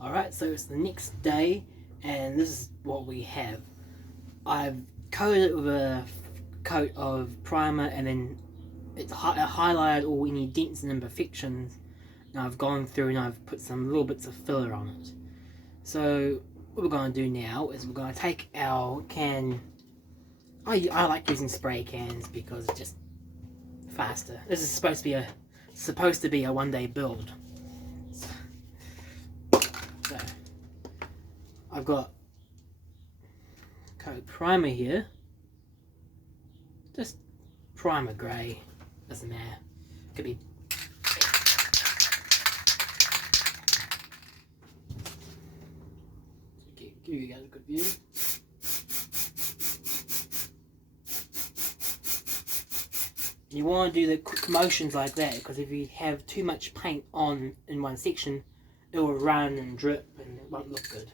Alright, so it's the next day, and this is what we have. I've coated it with a coat of primer, and then it's highlighted all any dents and imperfections. Now I've gone through and I've put some little bits of filler on it. So what we're going to do now is we're going to take our can. I like using spray cans because it's just faster. This is supposed to be a one-day build. So I've got coat primer here, just primer grey, doesn't matter, could be give you guys a good view. You want to do the quick motions like that, because if you have too much paint on in one section, it will run and drip and it won't look good.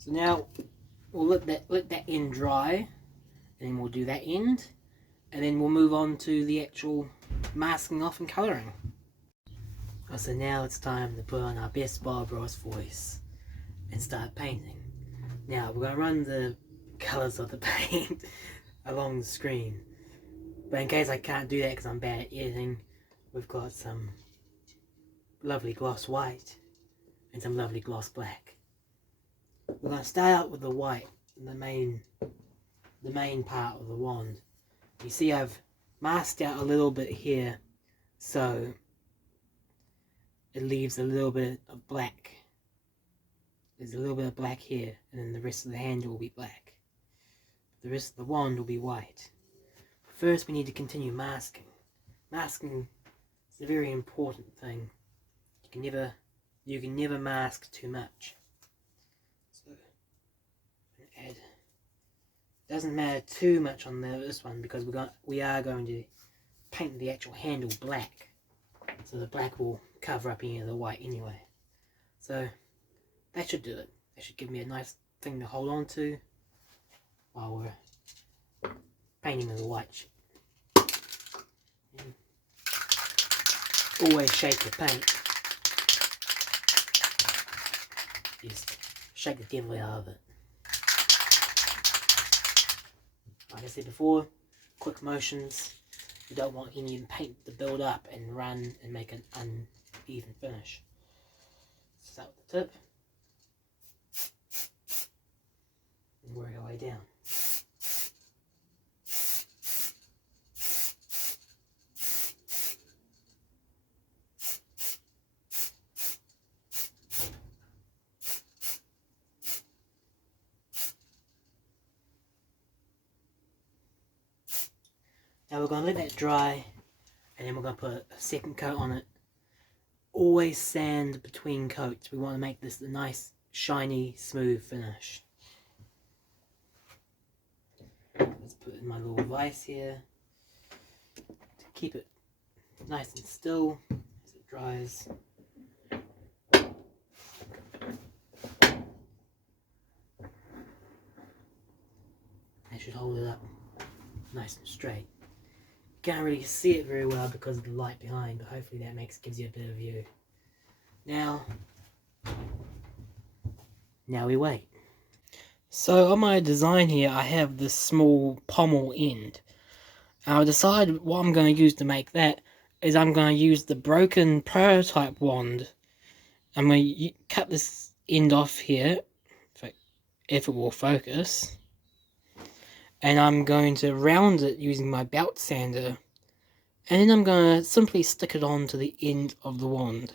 So now we'll let that end dry, and then we'll do that end, and then we'll move on to the actual masking off and colouring. So now it's time to put on our best Bob Ross voice and start painting. Now we're going to run the colours of the paint along the screen, but in case I can't do that because I'm bad at editing, we've got some lovely gloss white and some lovely gloss black. We're going to start out with the white, the main part of the wand. You see I've masked out a little bit here, so it leaves a little bit of black. There's a little bit of black here, and then the rest of the handle will be black. The rest of the wand will be white. First we need to continue masking. Masking is a very important thing. You can never mask too much. So add, doesn't matter too much on this one because we are going to paint the actual handle black, so the black will cover up any of the white anyway. So that should do it. That should give me a nice thing to hold on to while we're painting with the white. And always shake your paint. Just shake the devil out of it. Like I said before, quick motions. You don't want any paint to build up and run and make an uneven finish. Start with the tip and work our way down. Now we're going to let that dry, and then we're going to put a second coat on it. Always sand between coats. We want to make this a nice, shiny, smooth finish. Let's put in my little vise here to keep it nice and still as it dries. That should hold it up nice and straight. Can't really see it very well because of the light behind, but hopefully that gives you a bit of view. Now we wait. So on my design here, I have this small pommel end. I'll decide what I'm going to use to make that is I'm going to use the broken prototype wand. I'm going to cut this end off here, if it will focus. And I'm going to round it using my belt sander, and then I'm going to simply stick it on to the end of the wand.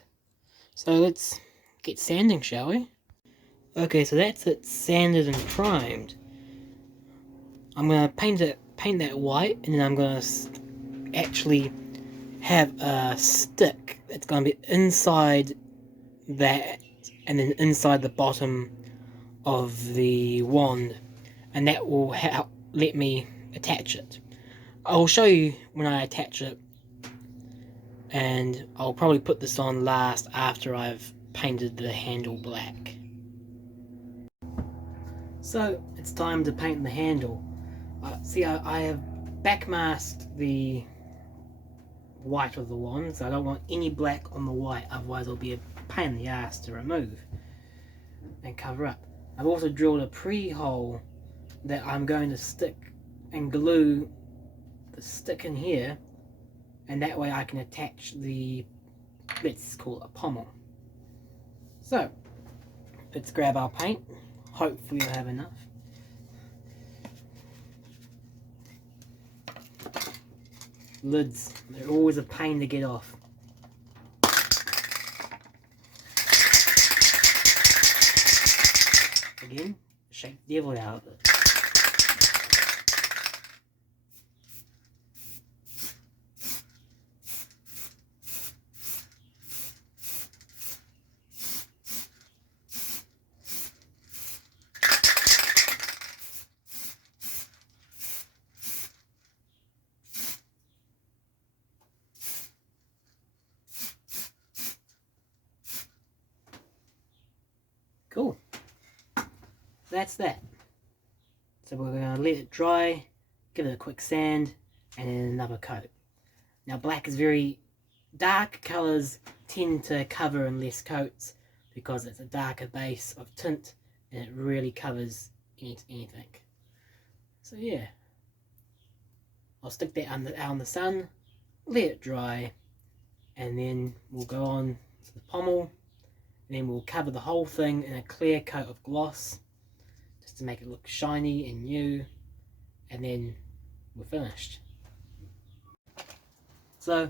So let's get sanding, shall we? Okay, so that's it sanded and primed. I'm going to paint that white, and then I'm going to actually have a stick that's going to be inside that, and then inside the bottom of the wand, and that will help let me attach it. I'll show you when I attach it, and I'll probably put this on last after I've painted the handle black. So it's time to paint the handle. See, I have backmasked the white of the wand, so I don't want any black on the white, otherwise it'll be a pain in the ass to remove and cover up. I've also drilled a pre-hole that I'm going to stick and glue the stick in here, and that way I can attach the, let's call it a pommel. So let's grab our paint. Hopefully we'll have enough. Lids, they're always a pain to get off. Again, shake the devil out of it. Cool. That's that. So we're going to let it dry, give it a quick sand, and then another coat. Now black is very dark. Colours tend to cover in less coats because it's a darker base of tint and it really covers anything. So yeah, I'll stick that out in the sun, let it dry, and then we'll go on to the pommel, and then we'll cover the whole thing in a clear coat of gloss just to make it look shiny and new, and then we're finished. So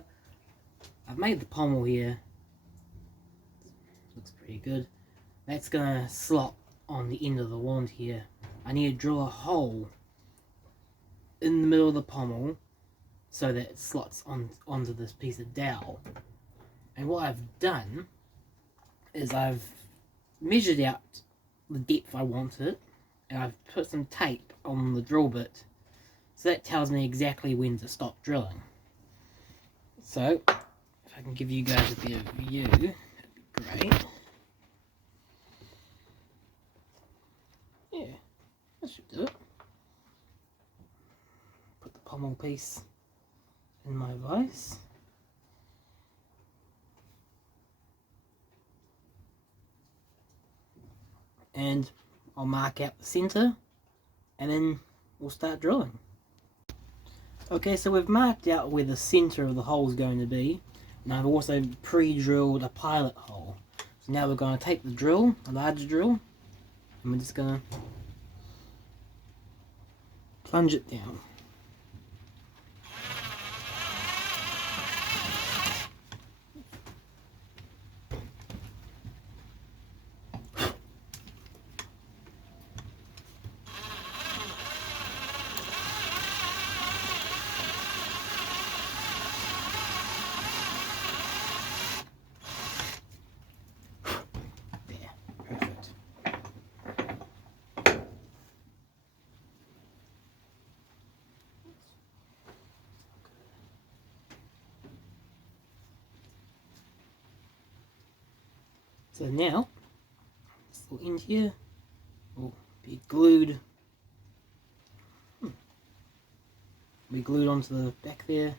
I've made the pommel here, looks pretty good. That's gonna slot on the end of the wand here. I need to drill a hole in the middle of the pommel so that it slots onto this piece of dowel. And what I've done is I've measured out the depth I wanted, and I've put some tape on the drill bit, so that tells me exactly when to stop drilling. So if I can give you guys a bit of view, that'd be great. Yeah, that should do it. Put the pommel piece in my vise. And I'll mark out the center, and then we'll start drilling. Okay, so we've marked out where the center of the hole is going to be, and I've also pre-drilled a pilot hole. So now we're going to take the drill, a larger drill, and we're just going to plunge it down. So now, this little end here will be glued. Be glued onto the back there,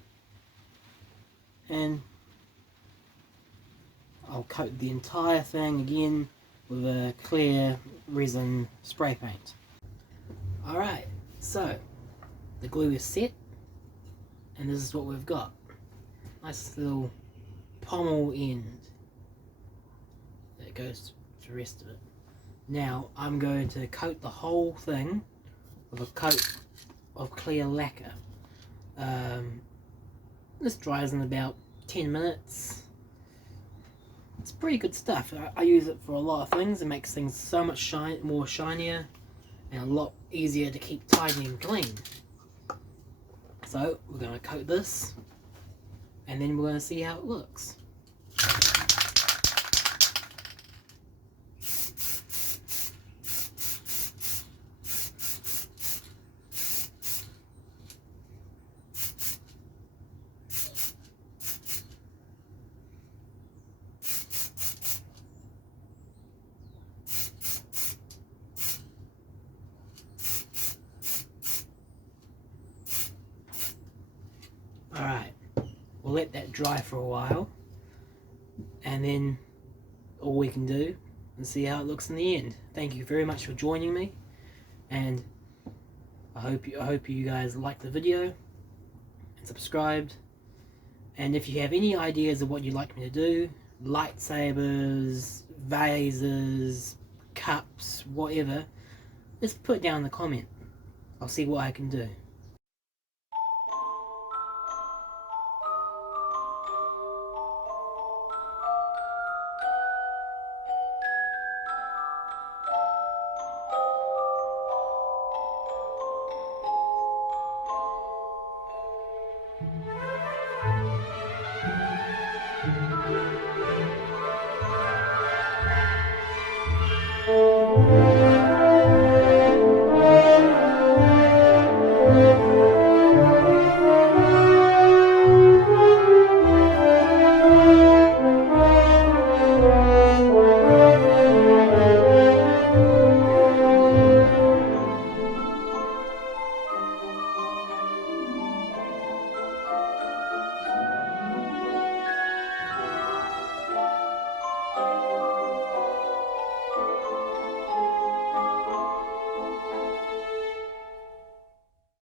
and I'll coat the entire thing again with a clear resin spray paint. Alright, so the glue is set, and this is what we've got. Nice little pommel end that goes to the rest of it. Now I'm going to coat the whole thing with a coat of clear lacquer. This dries in about 10 minutes. It's pretty good stuff. I use it for a lot of things. It makes things so much more shinier and a lot easier to keep tidy and clean. So we're going to coat this, and then we're going to see how it looks. we'll let that dry for a while, and then all we can do and see how it looks in the end. Thank you very much for joining me, and I hope you guys liked the video and subscribed. And if you have any ideas of what you'd like me to do, lightsabers, vases, cups, whatever, just put it down in the comment. I'll see what I can do.